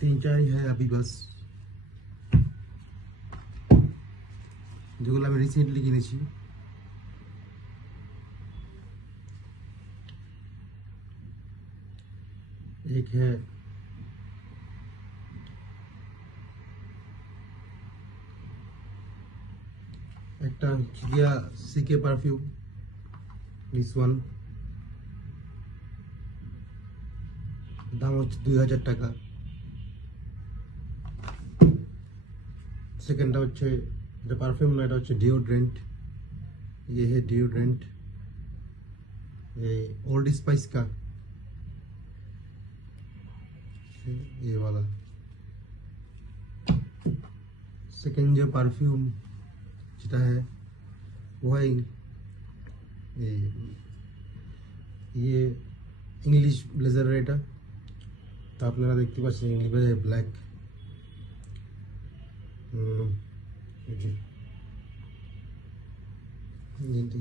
तीन चार ही है अभी बस, যেগুলো আমি রিসেন্টলি কিনেছি। एक है একটা গিয়া সিকে পারফিউম, দিস ওয়ান, দাম হচ্ছে 2000 টাকা। सेकंडটা হচ্ছে, এটা পারফিউম না, এটা হচ্ছে ডিওড্রেন্ট। ये है डिओड्रेंट, ये ओल्ड स्पाइस का, ये वाला। सेकंड जो परफ्यूम যেটা है वो है ये इंग्लिश ब्लेजर এটা, তো আপনারা দেখতে পাচ্ছেন इंग्लिश ब्लेजर ब्लैक।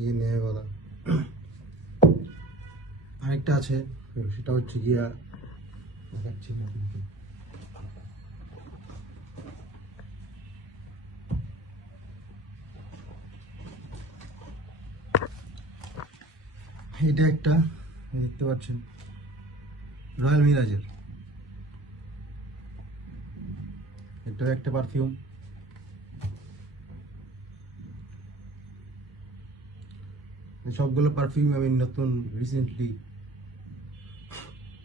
ये नया वाला। আরেকটা আছে, সেটা হচ্ছে গিয়া দেখাচ্ছি না আপনাকে। এটা একটা দেখতে পাচ্ছেন রয়্যাল মিরাজের, এটা একটা পারফিউম। সবগুলো পারফিউম আমি নতুন রিসেন্টলি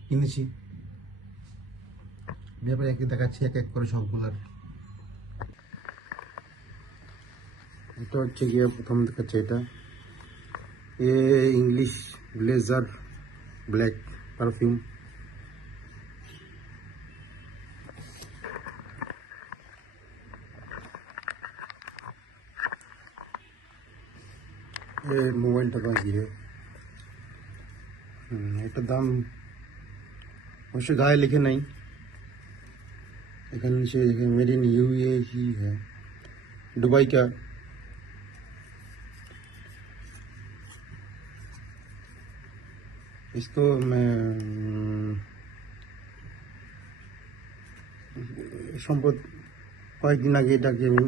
কিনেছি। ব্যাপারে একে দেখাচ্ছি এক এক করে সবগুলার। এটা হচ্ছে গিয়ে প্রথম দেখাচ্ছে, এটা ये इंग्लिश ब्लेजर ब्लैक परफ्यूम। ये मोबाइल টাকা দিয়ে এটা দাম অবশ্য গায়ে লিখে নাই, এখানে নিচে मेड इन यूएई है, दुबई का। इसको मैं সম্পদ কয়েকদিন আগে এটাকে আমি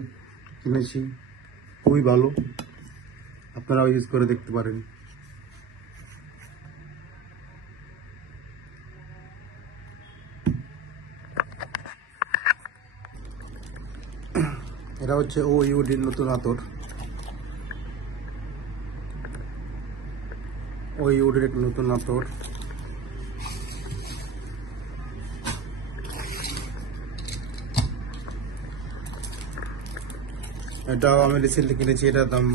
কিনেছি, খুবই ভালো, আপনারাও ইউজ করে দেখতে পারেন। এটা হচ্ছে ওইউডির নতুন আতর, ওইউডের এক নতুন আতর। এটাও আমি রিসেন্টলি কিনেছি, এটার দাম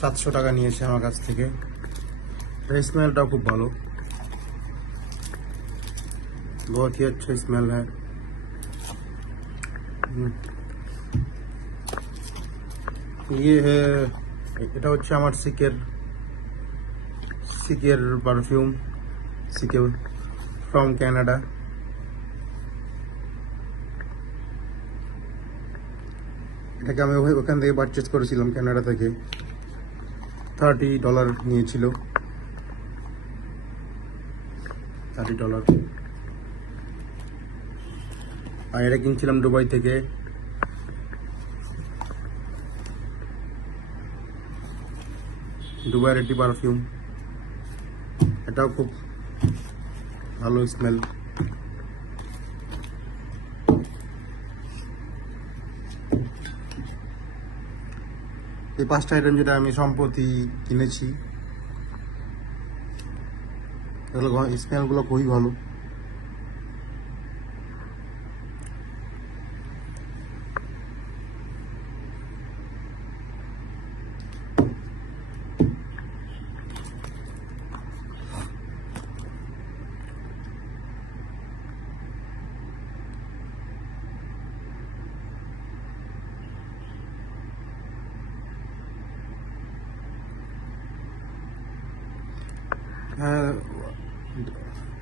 700 টাকা নিয়েছে আমার কাছ থেকে। এর স্মেলটাও খুব ভালো, बहुत ही अच्छा स्मेल है। ये है, এটা হচ্ছে আমার সিকের পারফিউম, সিকে ফ্রম ক্যানাডা। এটাকে আমি ওখান থেকে পারচেজ করেছিলাম, কানাডা থেকে। $30 নিয়েছিল, $30। আর এটা কিনছিলাম দুবাই থেকে। দুবাইয়ের একটি পারফিউম, এটাও খুব ভালো স্মেল। এই 5টা আইটেম যেটা আমি সম্প্রতি কিনেছি, এগুলো স্মেলগুলো খুবই ভালো।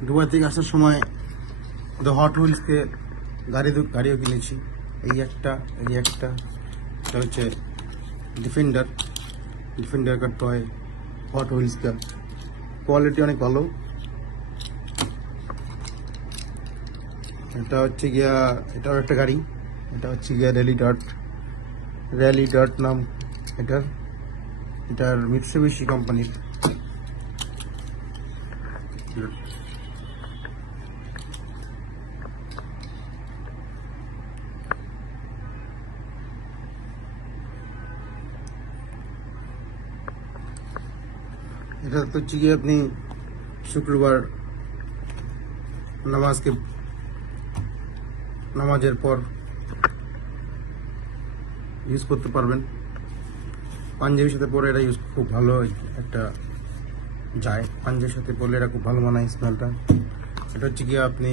দুবাই থেকে আসার সময় হট হুইলসকে গাড়িও কিনেছি। এই একটা এটা হচ্ছে ডিফেন্ডার का टॉय, हॉट व्हील्स का क्वालिटी অনেক ভালো। এটা হচ্ছে গিয়া, এটাও একটা গাড়ি। এটা হচ্ছে গিয়া র্যালি ডট নাম এটার মিৎসুবিশি কোম্পানির। এটা তো হচ্ছে গিয়ে আপনি শুক্রবার নামাজের পর ইউজ করতে পারবেন। পাঞ্জাবির সাথে পরে এটা ইউজ খুব ভালো একটা যায়। পাঞ্জাবির সাথে পরলে এটা খুব ভালো মানায় স্মেলটা। এটা হচ্ছে গিয়ে আপনি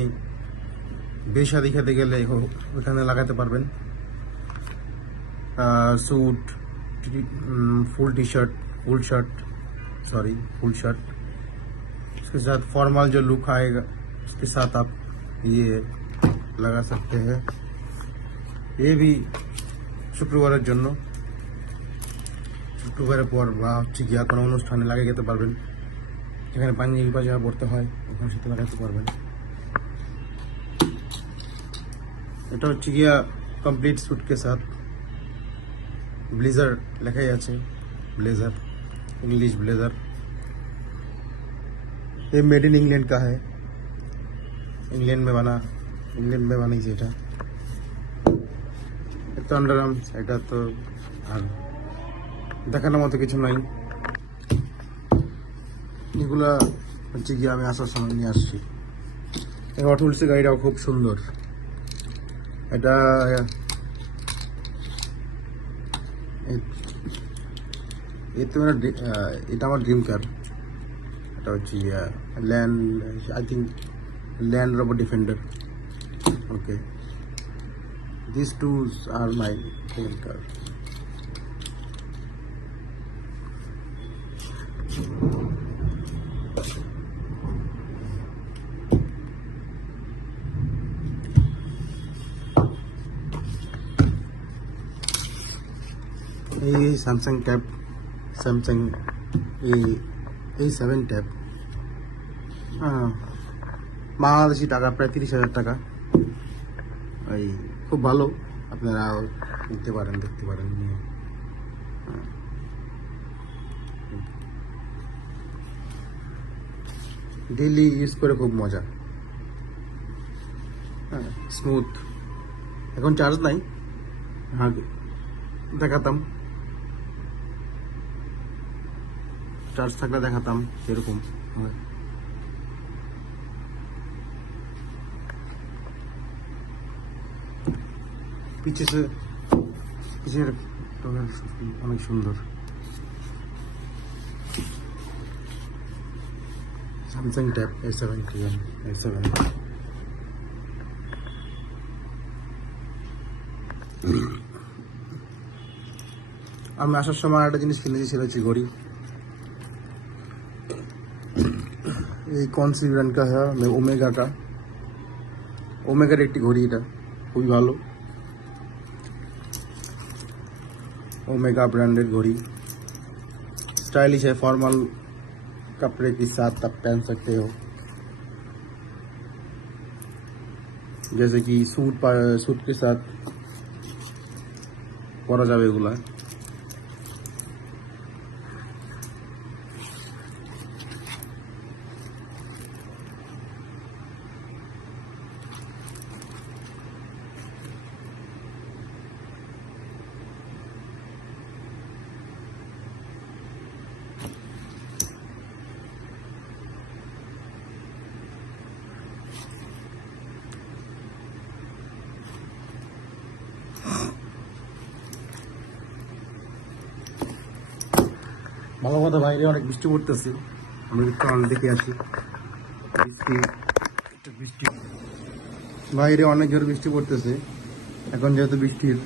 বিয়ে শাদী খেতে গেলে ওখানে লাগাতে পারবেন। Suit, full T shirt, full shirt. उसके साथ फॉर्मल जो लुक आएगा उसके साथ आप ये लगा सकते हैं। ये भी শুক্রবারের জন্য, শুক্রবারের পর বা হচ্ছে গিয়া কোনো অনুষ্ঠানে লাগিয়ে যেতে পারবেন। যেখানে পাঞ্জাবি পাজামা পরতে হয় ওখানে সাথে লাগাতে পারবেন। এটা হচ্ছে গিয়া कंप्लीट सूट के साथ ब्लेजर লেখাই আছে, ब्लेजर, इंग्लिश ब्लेजर। ये मेड इन इंग्लैंड का है, इंग्लैंड में বানাইছে এটা। এটা আন্ডার আর্মস, এটা তো আর দেখানোর মতো কিছু নাই। এগুলা হচ্ছে গিয়ে আমি আসার সময় নিয়ে আসছি। এই হট হুইলসের গাড়িটাও খুব সুন্দর। এটা এটা আমার ড্রিম কার। এটা হচ্ছে land, I think land rover defender. Okay, this two are my dream car. এই স্যামসাং A7 ট্যাব, বাংলাদেশি টাকা প্রায় 30,000 টাকা। এই খুব ভালো, আপনারা দেখতে পারেন। ডেইলি ইউজ করে খুব মজা। স্মুথ। এখন চার্জ নাই, হ্যাঁ দেখাতাম, চার্জ থাকলে দেখাতাম এরকম। পিছের অনেক সুন্দর। স্যামসাং ট্যাব A7 আমি আসার সময় একটা জিনিস কিনেছি, সেটা হচ্ছে ঘড়ি। এই कौन सी ब्रांड का है? ওমেগার একটি ঘড়ি। এটা খুবই ভালো, ओमेगा ब्रांडेड घड़ी। स्टाइलिश है, फॉर्मल कपड़े के साथ आप पहन सकते हो, जैसे कि सूट के साथ परा जाবে এগুলা। ভালো কথা, বাইরে অনেক বৃষ্টি পড়তেছে, আমরা একটু দেখে আসি। বৃষ্টি বাইরে অনেক জোর বৃষ্টি পড়তেছে এখন, যেহেতু বৃষ্টির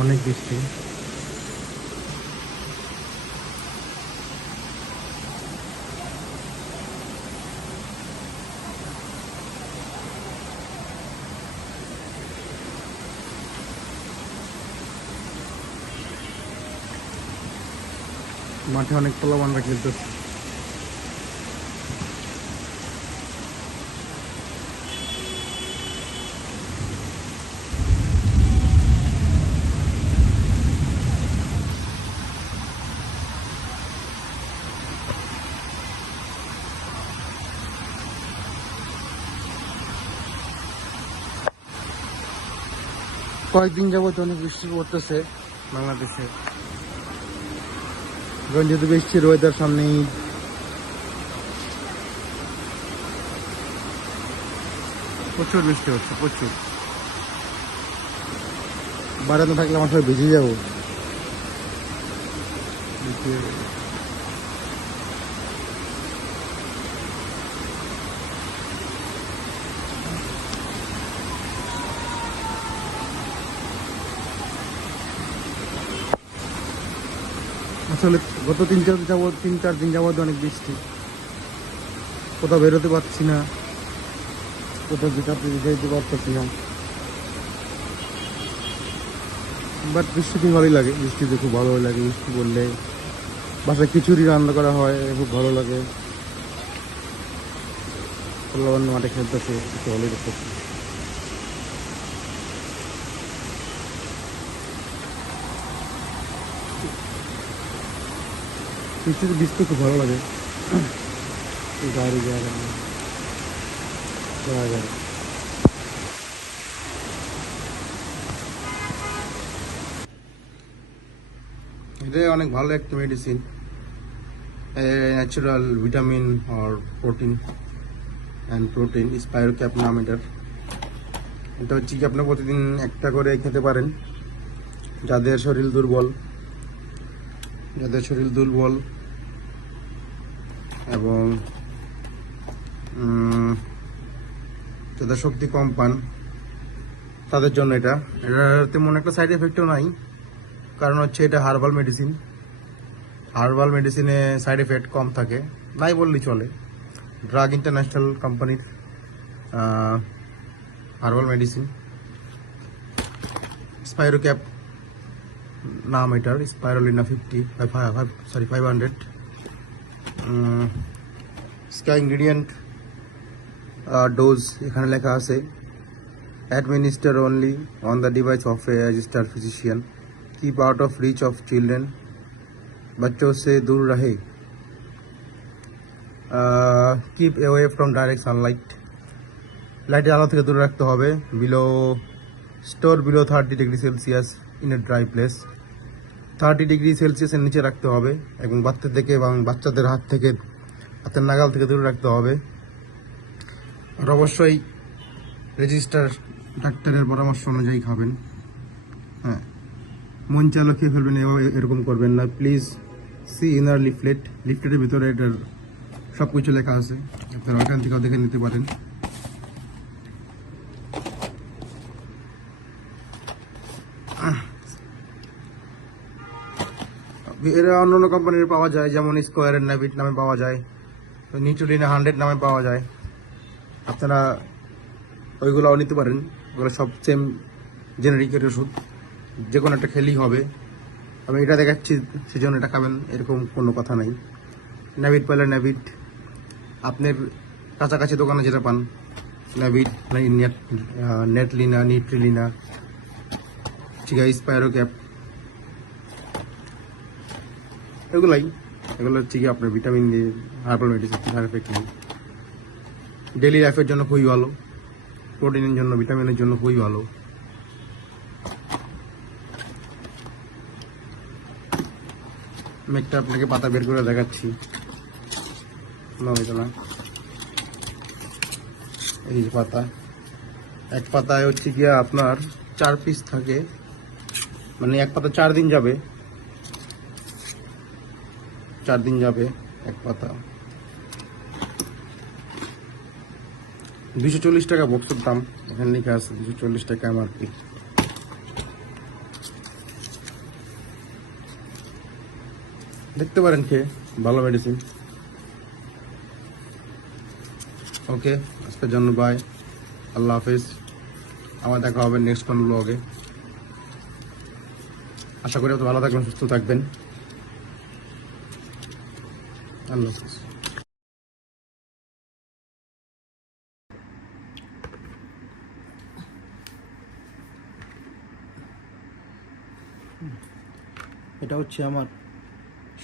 অনেক বৃষ্টি। মাঠে অনেক পোলাপানরা খেলতেছে। কয়েকদিন যাবত অনেক বৃষ্টি পড়তেছে বাংলাদেশে। এখন যেহেতু বৃষ্টির ওয়েদার সামনেই, প্রচুর বৃষ্টি হচ্ছে, প্রচুর। বাড়াতে থাকলে আমার সবাই ভিজে যাবো। আসলে গত 3-4 দিন যাবত অনেক বৃষ্টি, কোথাও বেরোতে পারছি না, কোথাও যেতে পারতেছি না। বাট বৃষ্টিতে ভালোই লাগে, বৃষ্টিতে খুব ভালো লাগে। বৃষ্টি পড়লে বাসায় খিচুড়ি রান্না করা হয়, খুব ভালো লাগে। পোলাপান মাঠে খেলতেছে, একটু ভালোই দেখতেছে। বৃষ্টিতে ভিজতে খুব ভালো লাগে। গাড়ি যাওয়া এটা অনেক ভালো একটা মেডিসিন, ন্যাচারাল ভিটামিন আর প্রোটিন স্পাইরোক্যাপ নাম এটার। এটা হচ্ছে কি আপনি প্রতিদিন একটা করে খেতে পারেন। যাদের শরীর দুর্বল এবং যাদের শক্তি কম পান তাদের জন্য এটার তেমন একটা সাইড এফেক্টও নাই। কারণ হচ্ছে এটা হার্বাল মেডিসিনে সাইড এফেক্ট কম থাকে, নাই বললেই চলে। ড্রাগ ইন্টারন্যাশনাল কোম্পানির হার্বাল মেডিসিন, স্পাইরোক্যাপ নাম এটার, স্পাইরোলিনা 500। স্কাই ইনগ্রিডিয়েন্ট ডোজ এখানে লেখা আছে, administer only on the device of a registered physician, keep out of reach of children, बच्चों से दूर रहे, keep away from direct sunlight, লাইটের আলো থেকে দূরে রাখতে হবে। Store below 30 degree Celsius in a dry place, 30 degree সেলসিয়াসের নিচে রাখতে হবে এবং বাচ্চাদের হাতের নাগাল থেকে দূরে রাখতে হবে। আর অবশ্যই রেজিস্টার ডাক্তারের পরামর্শ অনুযায়ী খাবেন। হ্যাঁ, মন চাইলে খেয়ে ফেলবেন, এরকম করবেন না প্লিজ। সি ইনার লিফলেটের ভিতরে এটার সব কিছু লেখা আছে, আপনারা ওখান থেকেও দেখে নিতে পারেন। এরা অন্য কোম্পানির পাওয়া যায়, যেমন স্কোয়ারের নেভিট নামে পাওয়া যায়, নিউট্রিলিনা 100 নামে পাওয়া যায়। আপনারা ওইগুলোও নিতে পারেন, ওগুলো সব সেম জেনারিকের ওষুধ, যে কোনো একটা খেলেই হবে। আমি এটা দেখাচ্ছি সেজন্য এটা খাবেন এরকম কোনো কথা নাই। নেভিট পেলে নেভিট, আপনার কাছাকাছি দোকানে যেটা পান, নেভিট, নেটলিনা, নিউট্রিলিনা, ঠিক আছে, স্পাইরোক্যাপ, এগুলো হচ্ছে কি আপনার ভিটামিন দিয়ে হার্বাল মেডিসিন, সাইড এফেক্ট নেই। ডেলি লাইফের জন্য খুবই ভালো, প্রোটিনের জন্য, ভিটামিনের জন্য খুবই ভালো। আমি একটা আপনাকে পাতা বের করে দেখাচ্ছি, এই যে পাতা, এক পাতায় হচ্ছে গিয়া আপনার 4 পিস থাকে, মানে এক পাতা 4 দিন যাবে, এক পাতা। 240 টাকা বক্সের দাম, এখানে লেখা আছে 240 টাকা এমআরপি। দেখতে পারেন খেয়ে, ভালো মেডিসিন। ওকে, আজকের জন্য বাই, আল্লাহ হাফেজ। আবার দেখা হবে নেক্সট কোনো ব্লগে। আশা করি আপনি ভালো থাকবেন, সুস্থ থাকবেন। আল্লাহ হাফেজ। এটা হচ্ছে আমার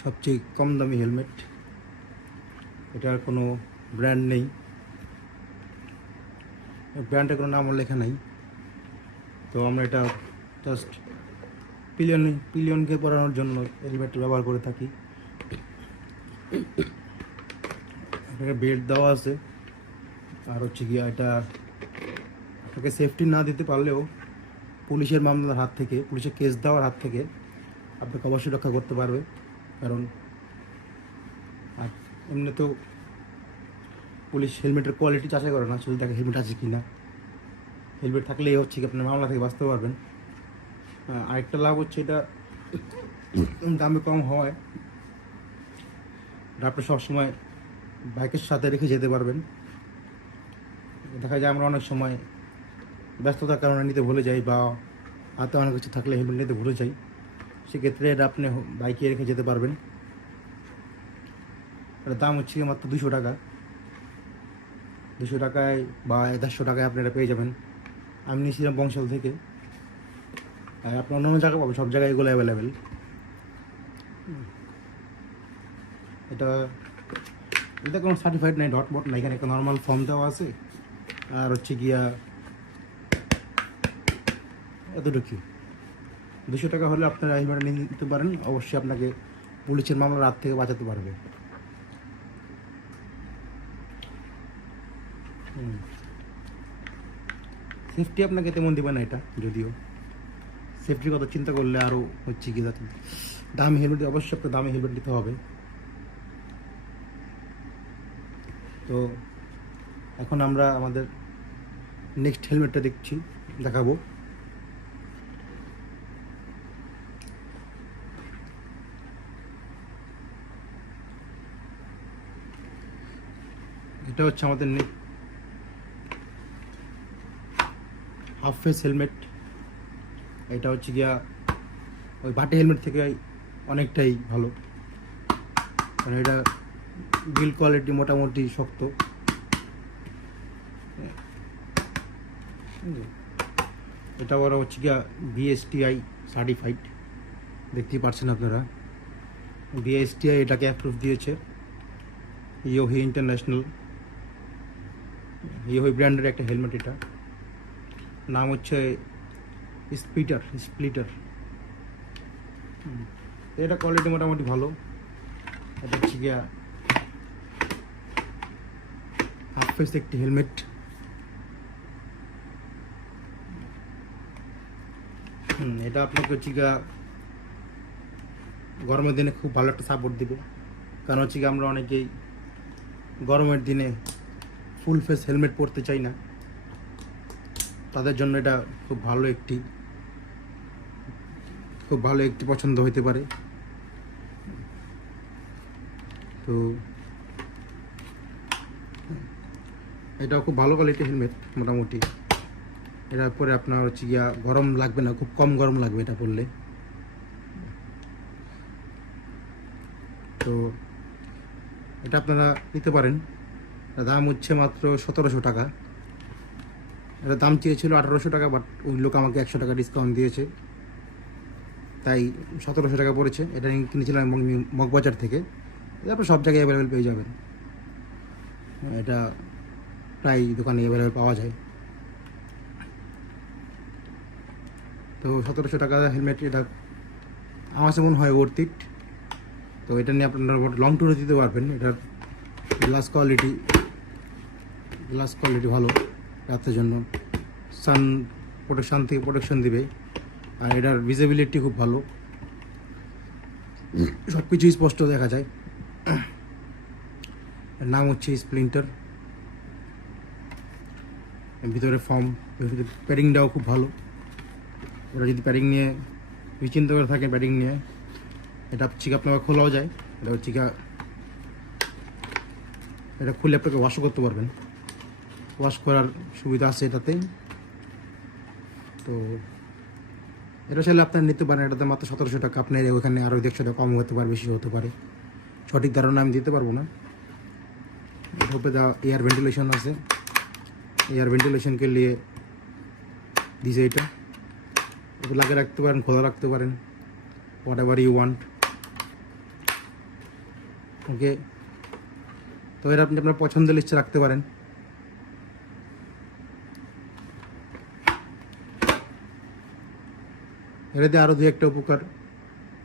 সবচেয়ে কম দামি হেলমেট, এটার কোনো ব্র্যান্ড নেই, ব্র্যান্ডের কোনো নামও লেখা নেই। তো আমরা এটা জাস্ট পিলিয়নকে পরানোর জন্য হেলমেটটা ব্যবহার করে থাকি। এটাকে বেল্ট দেওয়া আছে, আর হচ্ছে গিয়ে এটা আপনাকে সেফটি না দিতে পারলেও পুলিশের মামলার হাত থেকে, পুলিশের কেস দেওয়ার হাত থেকে আপনাকে অবশ্যই রক্ষা করতে পারবে। কারণ আর এমনি তো পুলিশ হেলমেটের কোয়ালিটি যাচাই করে না, শুধু দেখে হেলমেট আছে কি না। হেলমেট থাকলেই হচ্ছে কি আপনার মামলা থেকে বাঁচতে পারবেন। আরেকটা লাভ হচ্ছে এটা দামে কম হয়, এটা আপনি সবসময় বাইকের সাথে রেখে যেতে পারবেন। দেখা যায় আমরা অনেক সময় ব্যস্ততার কারণে নিতে ভুলে যাই, বা হাতে অনেক কিছু থাকলে হেলমেট নিতে ভুলে যাই। সেক্ষেত্রে এটা আপনি বাইকে রেখে যেতে পারবেন। এটার দাম হচ্ছে কি মাত্র 200 টাকা। 200 টাকায় বা 150 টাকায় আপনি এটা পেয়ে যাবেন। আমি নিয়েছিলাম বংশাল থেকে, আর আপনি অন্যান্য জায়গায় পাবেন, সব জায়গায় এগুলো অ্যাভেলেবেল। এটা কোনো সার্টিফাইড নাই, ডট বট নাই, এখানে একটা নর্মাল ফর্ম দেওয়া আছে। আর হচ্ছে গিয়া এতটুকু 200 টাকা হলে আপনারা হেলমেট নিয়ে নিতে পারেন। অবশ্যই আপনাকে পুলিশের মামলার হাত থেকে বাঁচাতে পারবে। সেফটি আপনাকে তেমন দেবে না এটা, যদিও সেফটির কথা চিন্তা করলে আরও হচ্ছে কি যাতে দামি হেলমেট, অবশ্যই আপনার দামি হেলমেট নিতে হবে। তো এখন আমরা আমাদের নেক্সট হেলমেটটা দেখাবো। এটা হচ্ছে আমাদের হাফ ফেস হেলমেট। এটা হচ্ছে গিয়া ওই বাটি হেলমেট থেকে অনেকটাই ভালো, কারণ এটা বিল্ড কোয়ালিটি মোটামুটি শক্ত। এটা ওরা হচ্ছে গিয়া BSTI সার্টিফাইড, দেখতেই পাচ্ছেন আপনারা। BSTI এটাকে অ্যাপ্রুভ দিয়েছে। ইয়োহি ইন্টারন্যাশনাল, ইয়োহি ব্র্যান্ডের একটা হেলমেট। এটা নাম হচ্ছে স্প্লিটার। এটা কোয়ালিটি মোটামুটি ভালো। এটা হচ্ছে গিয়া হাফ ফেস একটি হেলমেট। এটা আপনাকে হচ্ছে গিয়া গরমের দিনে খুব ভালো একটা সাপোর্ট দিবে। কারণ হচ্ছে গিয়ে আমরা অনেকেই গরমের দিনে ফুল ফেস হেলমেট পরতে চাই না, তাদের জন্য এটা খুব ভালো একটি পছন্দ হতে পারে। তো এটাও খুব ভালো কোয়ালিটির হেলমেট মোটামুটি। এটা পরে আপনার হচ্ছে গিয়া গরম লাগবে না, খুব কম গরম লাগবে এটা পরলে। তো এটা আপনারা নিতে পারেন। দাম হচ্ছে মাত্র 1700 টাকা। এটা দাম চেয়েছিল 1800 টাকা, বাট ওই লোক আমাকে 100 টাকা ডিসকাউন্ট দিয়েছে, তাই 1700 টাকা পড়েছে। এটা কিনেছিলাম মগবাজার থেকে। তারপর সব জায়গায় অ্যাভেলেবেল পেয়ে যাবেন, এটা প্রায় দোকানে অ্যাভেলেবেল পাওয়া যায়। তো 1700 টাকা হেলমেট, এটা আমার কাছে মনে হয় ওর্থ ইট। তো এটা নিয়ে আপনারা লং ট্যুরে দিতে পারবেন। এটার গ্লাস কোয়ালিটি ভালো, রাতের জন্য সান থেকে প্রোটেকশন দিবে। আর এটার ভিজিবিলিটি খুব ভালো, সব কিছুই স্পষ্ট দেখা যায়। এর নাম হচ্ছে স্প্লিন্টার। ভিতরে প্যাডিংটাও খুব ভালো। ওরা যদি প্যাডিং নিয়ে চিন্তা করে থাকেন, প্যাডিং নিয়ে এটা হচ্ছে আপনাকে খোলাও যায়। এটা হচ্ছে এটা খুলে আপনাকে ওয়াশও করতে পারবেন, ওয়াশ করার সুবিধা আছে এটাতে। তো এটা চাইলে আপনার নিতে পারেন। এটাতে মাত্র 1700 টাকা। আপনার ওখানে আরও 150 টাকা কম হতে পারে, বেশি হতে পারে, সঠিক ধারণা আমি দিতে পারবো না। উপরে এয়ার ভেন্টিলেশন আছে, এয়ার ভেন্টিলেশনকে নিয়ে দিছে এটা। লাগিয়ে রাখতে পারেন, খোলা রাখতে পারেন, হোয়াট এভার ইউ ওয়ান্ট। ওকে, তো এটা আপনি আপনার পছন্দের লিস্টে রাখতে পারেন। এটাতে আরও দু একটা উপকার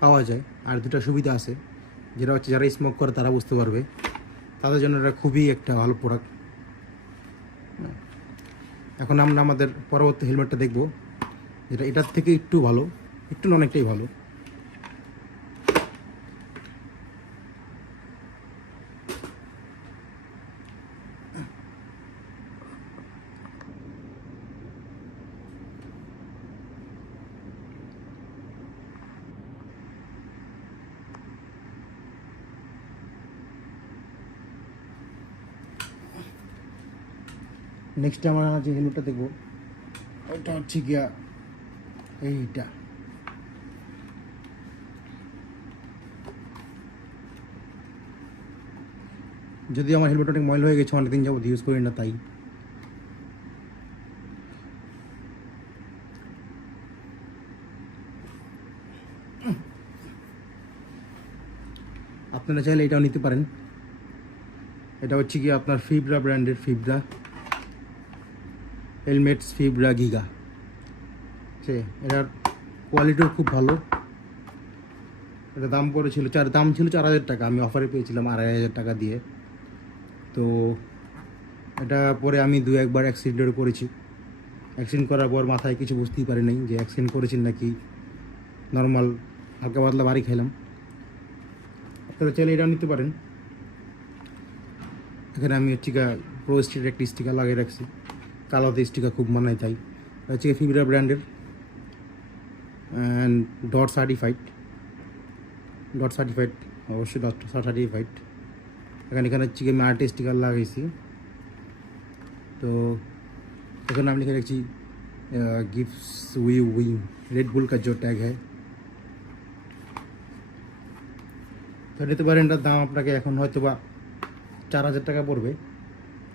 পাওয়া যায়, আর দুটা সুবিধা আছে, যেটা হচ্ছে যারা স্মোক করে তারা বুঝতে পারবে, তাদের জন্য এটা খুবই একটা ভালো প্রোডাক্ট। এখন আমরা আমাদের পরবর্তী হেলমেটটা দেখব, যেটা এটার থেকে একটু ভালো, একটু না অনেকটাই ভালো। নেক্সট আমরা যে হেলমেটটা দেখবো ওইটা হচ্ছে গিয়া এইটা। যদি আমার হেলমেট অনেক ময়লা হয়ে গেছে, অনেকদিন যাবত ইউজ করি না, তাই আপনারা চাইলে এটাও নিতে পারেন। এটা হচ্ছে কি আপনার ফিব্রা ব্র্যান্ডের ফিব্রা হেলমেটস, ফিব্রা গিগা। সে এটার কোয়ালিটিও খুব ভালো। এটা দাম পড়েছিল দাম ছিল 4,000 টাকা, আমি অফারে পেয়েছিলাম 2,500 টাকা দিয়ে। তো এটা পরে আমি একবার অ্যাক্সিডেন্ট করেছি। অ্যাক্সিডেন্ট করার পর মাথায় কিছু বুঝতেই পারি নাই যে অ্যাক্সিডেন্ট করেছি নাকি নর্মাল হালকা পাতলা বাড়ি খাইলাম। আপনারা চাইলে এটাও নিতে পারেন। এখানে আমি প্রো স্ট্রিটের একটি স্টিকার লাগিয়ে রাখছি, কালোতে স্টিকার খুব মানায়, তাই হচ্ছে ফিব্রা ব্র্যান্ডের অ্যান্ড ডট সার্টিফাইড অবশ্যই ডট সার্টিফাইড। এখানে হচ্ছে আমি আর্ট স্টিকার লাগাইছি। তো এখানে আমি লিখে রাখছি gifts we win, Red Bull का जो टैग है। তো নিতে পারেন। এটার দাম আপনাকে এখন হয়তো বা 4,000 টাকা পড়বে,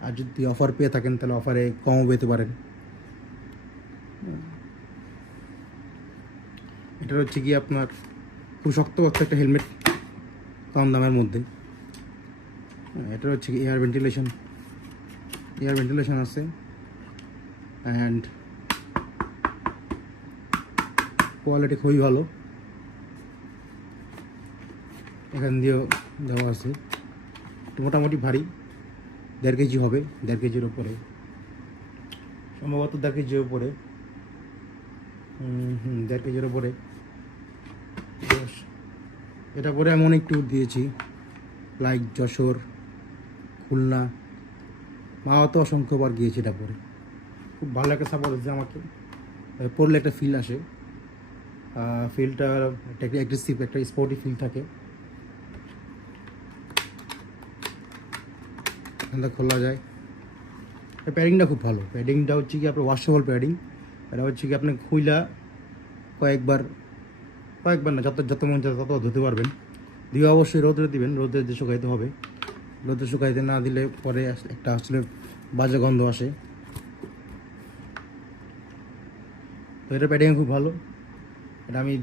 আর যদি অফার পেয়ে থাকেন তাহলে অফারে কমও পেতে পারেন। এটা হচ্ছে কি আপনার খুব শক্তপোক্ত একটা হেলমেট, কম দামের মধ্যে। এটা হচ্ছে কি এয়ার ভেন্টিলেশন আছে, অ্যান্ড কোয়ালিটি খুবই ভালো। এখান দিয়েও দেওয়া আছে, মোটামুটি ভারী, 1.5 কেজি হবে, 1.5 কেজির ওপরে সম্ভবত, 1.5 কেজির ওপরে, 1.5 কেজির ওপরে। এটা পরে আমি অনেক ট্যুর দিয়েছি, লাইক যশোর, খুলনা, মাওয়াতে অসংখ্যবার গিয়েছি। এটা পরে খুব ভালো একটা সাপোর্ট হচ্ছে আমাকে, পড়লে একটা ফিল আসে, ফিলটা একটা অ্যাগ্রেসিভ, একটা স্পোর্টি ফিল থাকে। এখানটা খোলা যায়। প্যাডিংটা খুব ভালো, প্যাডিংটা হচ্ছে কি আপনার ওয়াশেবল প্যাডিং। এটা হচ্ছে কি আপনি খুইলা কয়েকবার না, যত মন চায় তত ধুতে পারবেন। দিয়ে অবশ্যই রোদে দিবেন, রোদে দিয়ে শুকাইতে হবে। রোদে শুকাইতে না দিলে পরে একটা আসলে বাজে গন্ধ আসে। তো এটা প্যাডিং খুব ভালো। এটা আমি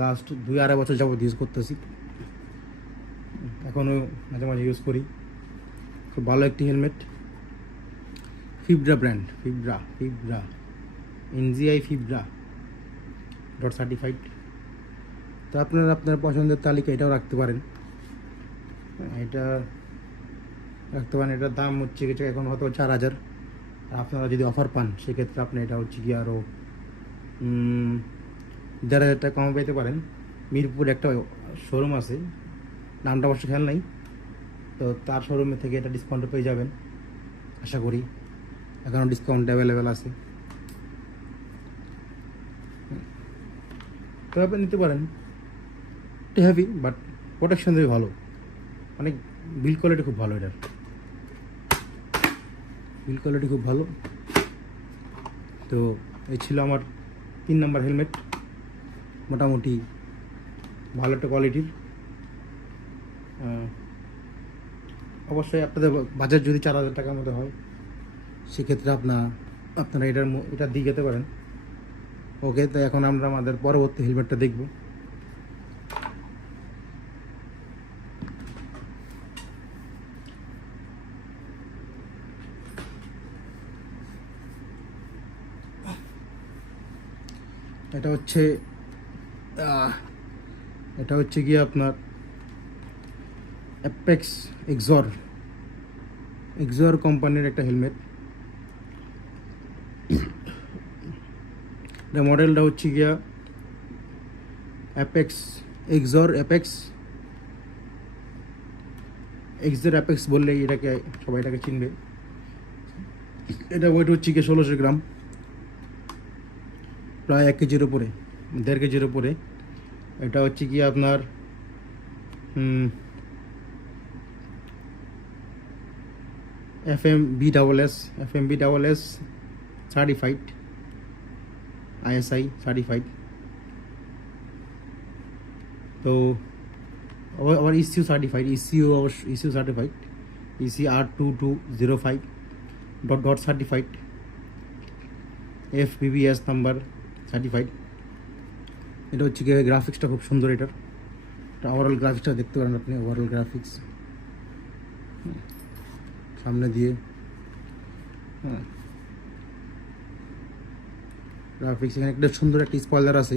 লাস্ট 2-2.5 বছর যাবত ইউজ করতেছি, এখনও মাঝে মাঝে ইউজ করি। খুব ভালো একটি helmet, Fibra brand, Fibra NGI Fibra dot certified. তো আপনারা আপনার পছন্দের তালিকা এটাও রাখতে পারেন, এটার দাম হচ্ছে কিছু এখন হয়তো 4,000। আপনারা যদি অফার পান সেক্ষেত্রে আপনি এটা হচ্ছে কি আরও 1,500 টাকা কমে পেতে পারেন। মিরপুর একটা শোরুম আছে, নামটা অবশ্য খেয়াল নাই, তো তার শোরুমে থেকে এটা ডিসকাউন্টে পেয়ে যাবেন আশা করি। এখনও ডিসকাউন্ট অ্যাভেলেবেল আছে, তো আপনি নিতে পারেন। একটু হেভি বাট প্রোটেকশন দেবে ভালো, অনেক বিল্ড কোয়ালিটি খুব ভালো। এটার বিল্ড কোয়ালিটি খুব ভালো। তো এই ছিল আমার 3 নম্বর হেলমেট, মোটামুটি ভালো একটা কোয়ালিটির। অবশ্যই আপনাদের বাজেট যদি 4,000 টাকার মধ্যে হয় সেক্ষেত্রে আপনারা এটার দিয়ে যেতে পারেন। ওকে, তো এখন আমরা আমাদের পরবর্তী হেলমেটটা দেখব। এটা হচ্ছে আহ, এটা হচ্ছে গিয়ে আপনার অ্যাপেক্স এক্সর এক্সর কোম্পানির একটা হেলমেট। এটা মডেলটা হচ্ছে গিয়া অ্যাপেক্স অ্যাপেক্স অ্যাপেক্স বললে এটাকে সবাই এটাকে চিনবে। এটা ওয়েট হচ্ছে গিয়ে 1600 গ্রাম, প্রায় 1 কেজির উপরে, 1.5 কেজির উপরে। এটা হচ্ছে গিয়ে আপনার FMB সার্টিফাইড, ISI সার্টিফাইড। তো আবার ECU certified, ECU certified, ECR2205 dot certified, FBBS number certified. এটা হচ্ছে গিয়ে গ্রাফিক্সটা খুব সুন্দর। এটা ওভারঅল গ্রাফিক্সটা দেখতে পারেন আপনি, ওভারঅল গ্রাফিক্স সামনে দিয়ে, হ্যাঁ গ্রাফিক্স। এখানে একটা সুন্দর একটা স্পয়লার আছে,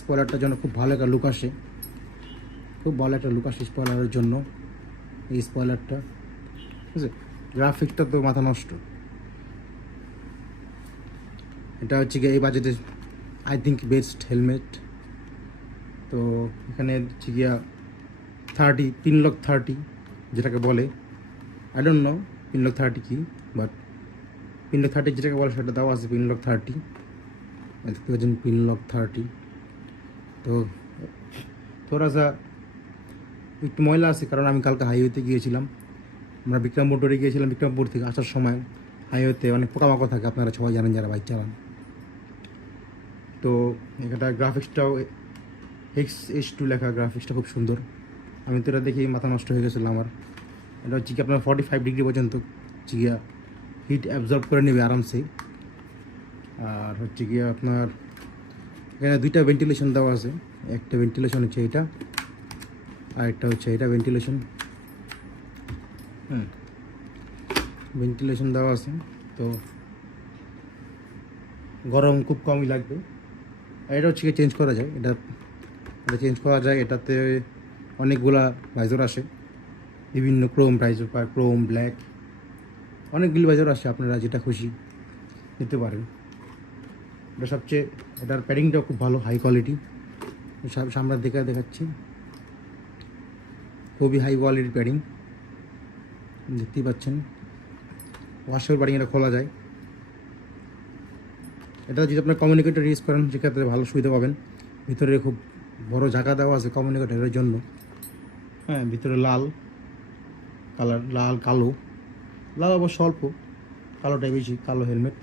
স্পয়লারটার জন্য খুব ভালো একটা লুক আসে, খুব ভালো একটা লুক আসে স্পয়লারের জন্য। এই স্পয়লারটা ঠিক আছে, গ্রাফিক্সটা তো মাথা নষ্ট। এটা হচ্ছে গিয়ে এই বাজেটের আই থিঙ্ক বেস্ট হেলমেট। তো এখানে হচ্ছে গিয়া 3,30,000 যেটাকে বলে, আই ডোন্ট নো 3,30,000 কি, বাট 3,30,000 যেটাকে বলে সেটা দেওয়া আছে 3,30,000। দেখতে পাচ্ছেন 3,30,000। তো থোড়া সা একটু ময়লা আছে, কারণ আমি কালকে হাইওয়েতে গিয়েছিলাম, আমরা বিক্রমপুর রোডে গিয়েছিলাম। বিক্রমপুর থেকে আসার সময় হাইওয়েতে অনেক পোকামাকড় থাকে, আপনারা সবাই জানেন যারা বাইক চালান। তো এটা গ্রাফিক্সটাও XH2 লেখা, গ্রাফিক্সটা খুব সুন্দর। আমি তো এটা দেখি মাথা নষ্ট হয়ে গেছিলো আমার। এটা হচ্ছে কি আপনার 45 ডিগ্রি পর্যন্ত হচ্ছে গিয়া হিট অ্যাবজর্ব করে নেবে আরামসে। আর হচ্ছে গিয়া আপনার এখানে 2টা ভেন্টিলেশন দেওয়া আছে। একটা ভেন্টিলেশন হচ্ছে এটা, আর একটা হচ্ছে এটা ভেন্টিলেশন। ভেন্টিলেশন দেওয়া আছে, তো গরম খুব কমই লাগবে। আর এটা হচ্ছে চেঞ্জ করা যায়, এটা চেঞ্জ করা যায়। এটাতে অনেকগুলা ভাইজর আসে, বিভিন্ন ক্রোম ভাইজর, ক্রোম ব্ল্যাক, অনেকগুলি ভাইজর আসে, আপনারা যেটা খুশি নিতে পারেন। এটা সবচেয়ে, এটার প্যাডিংটাও খুব ভালো, হাই কোয়ালিটি। সামনে দেখাচ্ছি, খুবই হাই কোয়ালিটির প্যাডিং দেখতেই পাচ্ছেন। ওয়াশের প্যাডিং, এটা খোলা যায়। এটা যদি আপনার কমিউনিকেটর ইউজ করেন সেক্ষেত্রে ভালো সুবিধা পাবেন। ভিতরে খুব বড় জায়গা দেওয়া আছে কমিউনিকেটরের জন্য। হ্যাঁ, ভিতরে লাল কালার, লাল কালো, লাল অবশ্য অল্প, কালোটাই বেশি, কালো হেলমেট।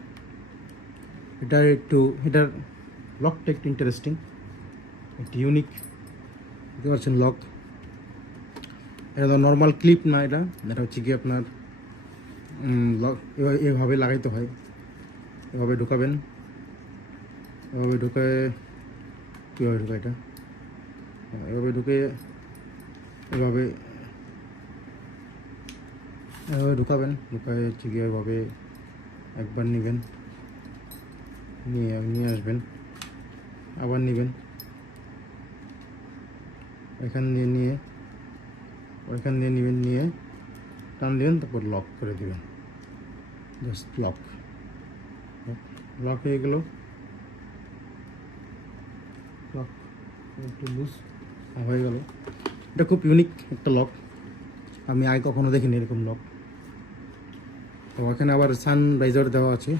এটার লকটা একটু ইন্টারেস্টিং, একটু ইউনিক, বুঝতে পারছেন লক। এটা তো নর্মাল ক্লিপ না, এটা হচ্ছে কি আপনার লক এভাবে লাগাইতে হয়, এভাবে ঢুকাবেন, এভাবে ঢুকে, কীভাবে ঢুকায় এটা, এভাবে ঢুকে, এভাবে ঢুকাবেন, ঢুকায় হচ্ছে গিয়ে এভাবে একবার নেবেন, নিয়ে আসবেন, আবার নেবেন, এখান দিয়ে নিয়ে ওইখান দিয়ে নেবেন, নিয়ে টান দেবেন, তারপর লক করে দেবেন। জাস্ট লক হয়ে গেল। লক একটু লুজ হয়ে গেল। এটা খুব ইউনিক একটা লক, আমি আগে কখনো দেখিনি এরকম লক। তো এখানে আবার সানভাইজার দেওয়া আছে,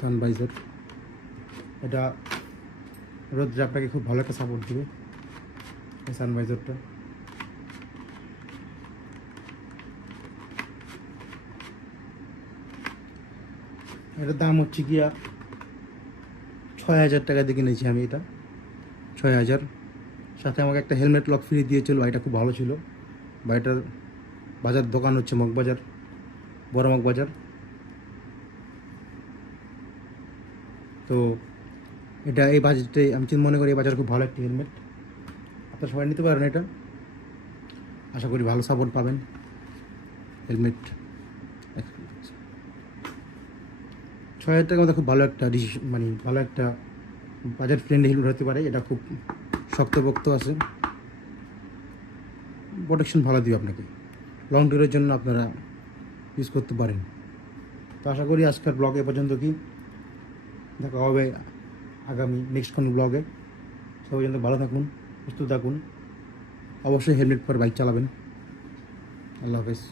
সানভাইজার। এটা রোদ্রে আপনাকে খুব ভালো একটা সাপোর্ট দেবে এই সানভাইজারটা। এটার দাম হচ্ছে গিয়া 6,000 টাকা দিয়ে কিনেছি আমি এটা, 6,000। সাথে আমাকে একটা হেলমেট লক ফ্রি দিয়েছিল, এটা খুব ভালো ছিল। বা এটার বাজার দোকান হচ্ছে মগবাজার, বড় মগবাজার। তো এটা এই বাজেটে আমি মনে করি এই বাজার খুব ভালো একটা হেলমেট, আপনারা সবাই নিতে পারেন এটা। আশা করি ভালো সাপোর্ট পাবেন হেলমেট। 6,000 টাকা মধ্যে খুব ভালো একটা ডিসিশন, মানে ভালো একটা বাজেট ফ্রেন্ডলি হেলমেট হতে পারে। এটা খুব শক্তপোক্ত আছে, প্রোটেকশন ভালো দিবে আপনাকে, লং ট্যুরের জন্য আপনারা ইউজ করতে পারেন। তো আশা করি আজকের ব্লগ এ পর্যন্ত। কি দেখা হবে আগামী নেক্সট কোনো ব্লগে। সে পর্যন্ত ভালো থাকুন, সুস্থ থাকুন, অবশ্যই হেলমেট পরে বাইক চালাবেন। আল্লাহ হাফেজ।